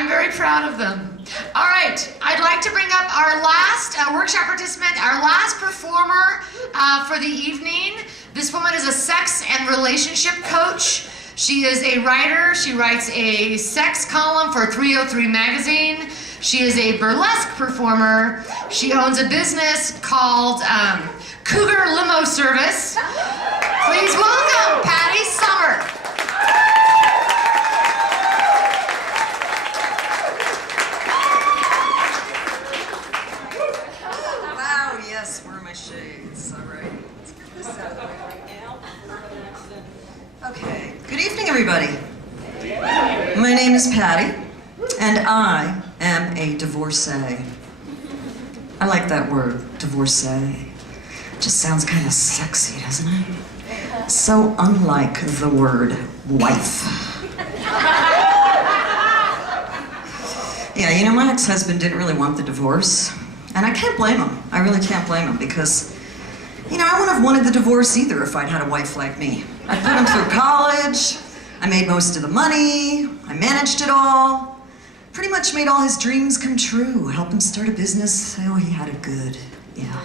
I'm very proud of them. All right, I'd like to bring up our last workshop participant, our last performer for the evening. This woman is a sex and relationship coach. She is a writer. She writes a sex column for 303 magazine. She is a burlesque performer. She owns a business called Cougar Limo Service. Please welcome Patty Sommer. Wow, yes, where are my shades? All right, let's get this out of the way right now. Okay, good evening, everybody. My name is Patty, and I am a divorcee. I like that word, divorcee. Just sounds kind of sexy, doesn't it? So unlike the word wife. Yeah, you know, my ex-husband didn't really want the divorce, and I can't blame him. I really can't blame him because, you know, I wouldn't have wanted the divorce either if I'd had a wife like me. I put him through college, I made most of the money, I managed it all, pretty much made all his dreams come true, helped him start a business. Oh, he had it good, yeah.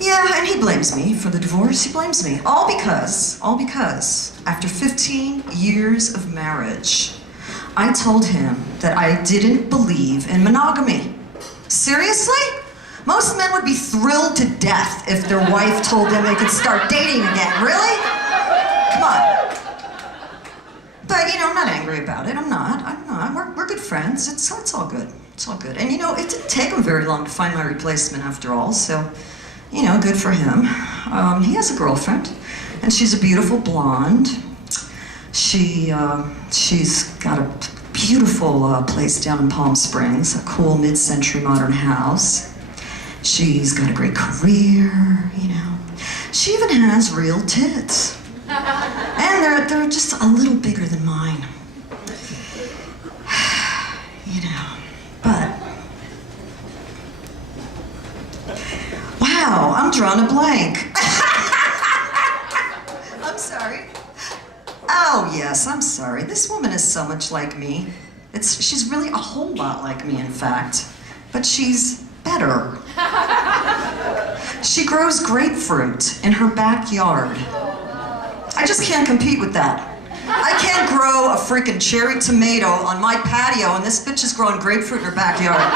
Yeah, and he blames me for the divorce. He blames me. All because, after 15 years of marriage, I told him that I didn't believe in monogamy. Seriously? Most men would be thrilled to death if their wife told them they could start dating again. Really? Come on. But, you know, I'm not angry about it. I'm not. We're good friends. It's all good. It's all good. And, you know, it didn't take him very long to find my replacement after all, so... You know, good for him. He has a girlfriend, and she's a beautiful blonde. She's got a beautiful place down in Palm Springs, a cool mid-century modern house. She's got a great career, you know. She even has real tits. And they're just a little bigger than mine. You know, but... Wow, I'm drawing a blank. I'm sorry. Oh, yes, I'm sorry. This woman is so much like me. She's really a whole lot like me, in fact. But she's better. She grows grapefruit in her backyard. I just can't compete with that. I can't grow a freaking cherry tomato on my patio, and this bitch is growing grapefruit in her backyard.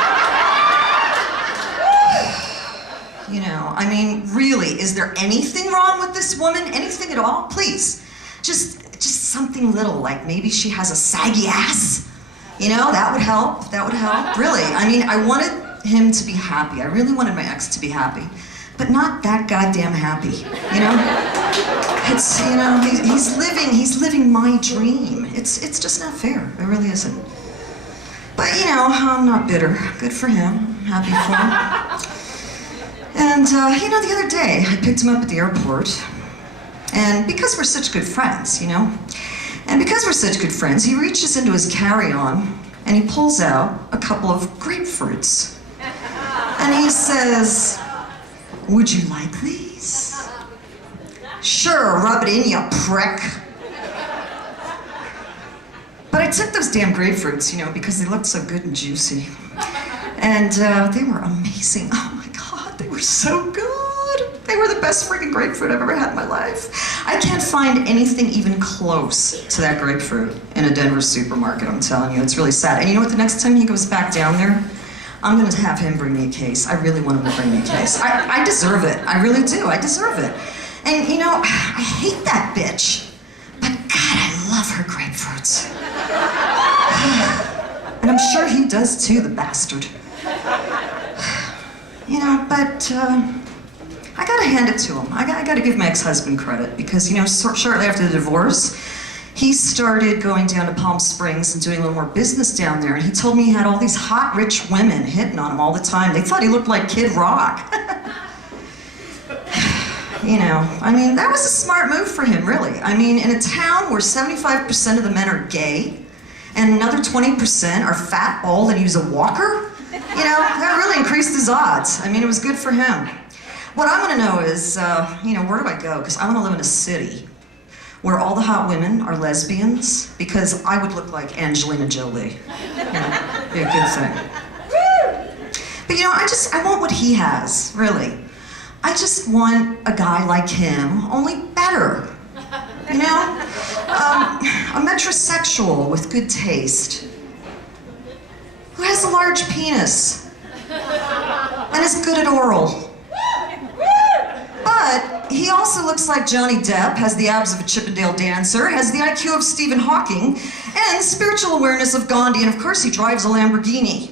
You know, I mean, really, is there anything wrong with this woman? Anything at all? Please, just something little, like maybe she has a saggy ass. You know, that would help. That would help. Really, I mean, I wanted him to be happy. I really wanted my ex to be happy, but not that goddamn happy. You know, it's, you know, he's living my dream. It's just not fair. It really isn't. But you know, I'm not bitter. Good for him. I'm happy for him. And, you know, the other day, I picked him up at the airport, and because we're such good friends, you know, he reaches into his carry-on, and he pulls out a couple of grapefruits. And he says, "Would you like these?" "Sure, rub it in, you prick." But I took those damn grapefruits, you know, because they looked so good and juicy. And they were amazing. Oh my God, they were so good. They were the best freaking grapefruit I've ever had in my life. I can't find anything even close to that grapefruit in a Denver supermarket, I'm telling you. It's really sad. And you know what, the next time he goes back down there, I'm gonna have him bring me a case. I really want him to bring me a case. I deserve it. I really do. I deserve it. And you know, I hate that bitch, but God, I love her grapefruits. And I'm sure he does too, the bastard. You know, but I gotta hand it to him. I gotta give my ex-husband credit because, you know, shortly after the divorce, he started going down to Palm Springs and doing a little more business down there. And he told me he had all these hot, rich women hitting on him all the time. They thought he looked like Kid Rock. You know, I mean, that was a smart move for him, really. I mean, in a town where 75% of the men are gay and another 20% are fat, bald, and use a walker, you know, that really increased his odds. I mean, it was good for him. What I want to know is, you know, where do I go? Because I want to live in a city where all the hot women are lesbians, because I would look like Angelina Jolie. Be a good thing. But you know, I want what he has, really. I just want a guy like him, only better. You know? A metrosexual with good taste. Who has a large penis. And is good at oral. But he also looks like Johnny Depp, has the abs of a Chippendale dancer, has the IQ of Stephen Hawking, and spiritual awareness of Gandhi, and of course he drives a Lamborghini.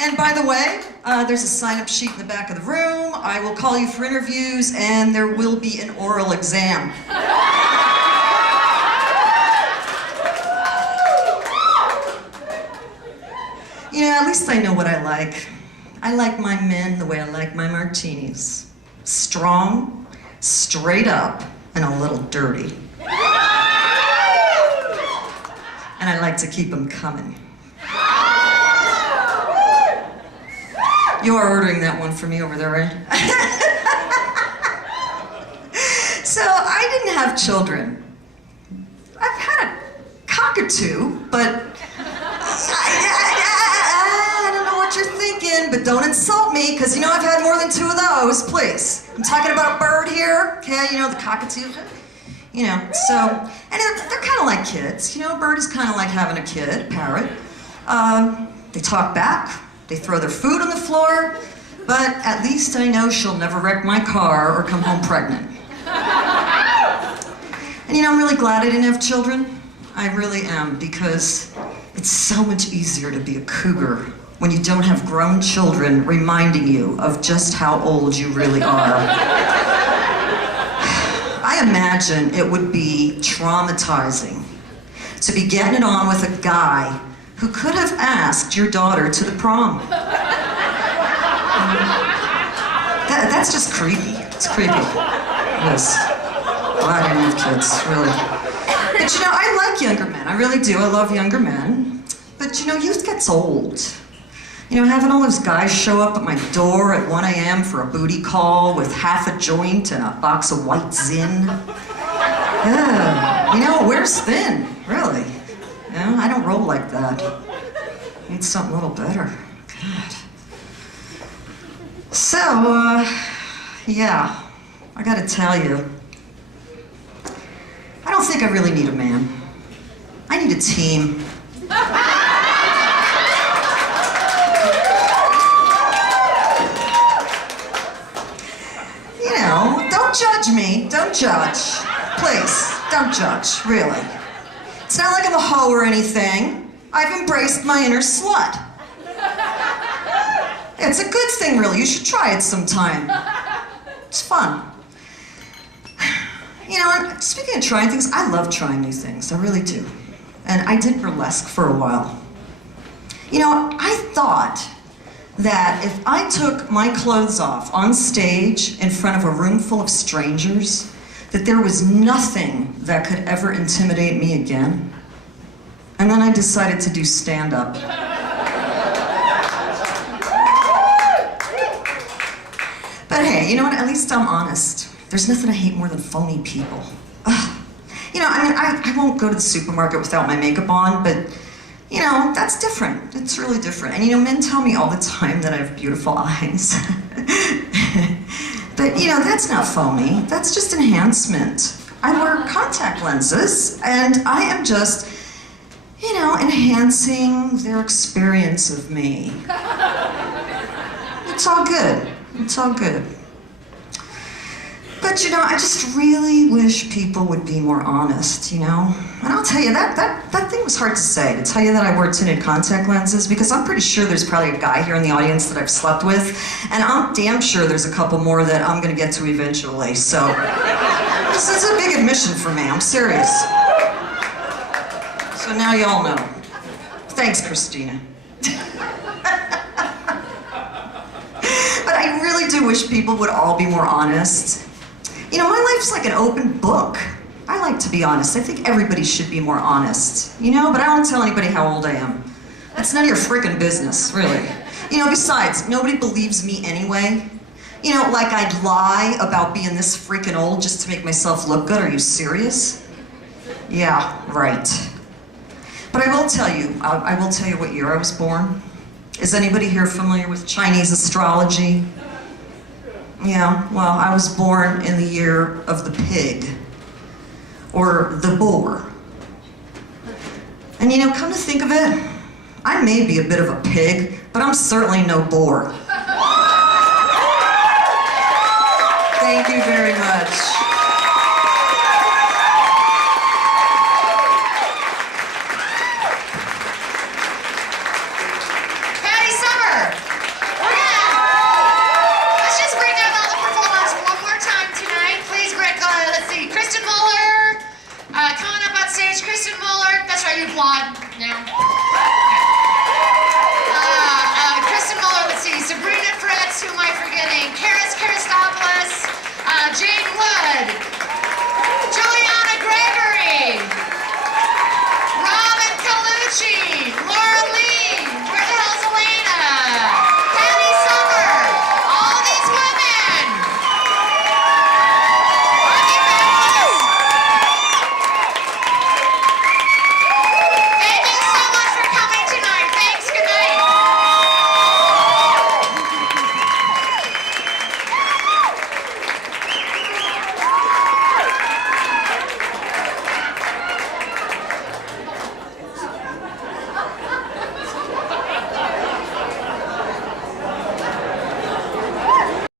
And by the way, there's a sign-up sheet in the back of the room. I will call you for interviews, and there will be an oral exam. Yeah, at least I know what I like. I like my men the way I like my martinis. Strong, straight up, and a little dirty. And I like to keep them coming. You are ordering that one for me over there, right? So I didn't have children. I've had a cockatoo, but I don't know what you're thinking, but don't insult me, because you know I've had more than 2 of those, please. I'm talking about a bird here, okay, you know, the cockatoo. You know, so, and they're kind of like kids, you know, a bird is kind of like having a kid, a parrot. They talk back. They throw their food on the floor, but at least I know she'll never wreck my car or come home pregnant. And you know, I'm really glad I didn't have children. I really am, because it's so much easier to be a cougar when you don't have grown children reminding you of just how old you really are. I imagine it would be traumatizing to be getting it on with a guy who could have asked your daughter to the prom. That's just creepy. It's creepy. Yes. Glad I didn't have kids, really. But you know, I like younger men. I really do. I love younger men. But you know, youth gets old. You know, having all those guys show up at my door at 1 a.m. for a booty call with half a joint and a box of white Zin. Yeah. You know, where's thin, really? You know, I don't roll like that. Need something a little better. God. So, yeah, I gotta tell you, I don't think I really need a man. I need a team. You know, don't judge me. Don't judge. Please, don't judge, really. It's not like I'm a hoe or anything. I've embraced my inner slut. It's a good thing, really. You should try it sometime. It's fun. You know, speaking of trying things, I love trying new things. I really do. And I did burlesque for a while. You know, I thought that if I took my clothes off on stage in front of a room full of strangers, that there was nothing that could ever intimidate me again. And then I decided to do stand-up. But hey, you know what? At least I'm honest. There's nothing I hate more than phony people. Ugh. You know, I mean, I won't go to the supermarket without my makeup on, but you know, that's different. It's really different. And you know, men tell me all the time that I have beautiful eyes. But you know, that's not phony. That's just enhancement. I wear contact lenses, and I am just, you know, enhancing their experience of me. It's all good. It's all good. But you know, I just really wish people would be more honest, you know? And I'll tell you, that thing was hard to say, to tell you that I wear tinted contact lenses, because I'm pretty sure there's probably a guy here in the audience that I've slept with, and I'm damn sure there's a couple more that I'm gonna get to eventually, so this is a big admission for me, I'm serious. So now you all know. Thanks, Kristina. But I really do wish people would all be more honest. You know, my life's like an open book. I like to be honest. I think everybody should be more honest, you know, but I don't tell anybody how old I am. That's none of your freaking business, really. You know, besides, nobody believes me anyway. You know, like I'd lie about being this freaking old just to make myself look good. Are you serious? Yeah, right. But I will tell you, I will tell you what year I was born. Is anybody here familiar with Chinese astrology? Yeah, well, I was born in the year of the pig, or the boar. And you know, come to think of it, I may be a bit of a pig, but I'm certainly no boar. Thank you very much. Patty Sommer, let's just bring up all the performers one more time tonight. Please, Greg, let's see, Kristen Muller, coming up on stage, Kristen Muller. That's right, you applaud now.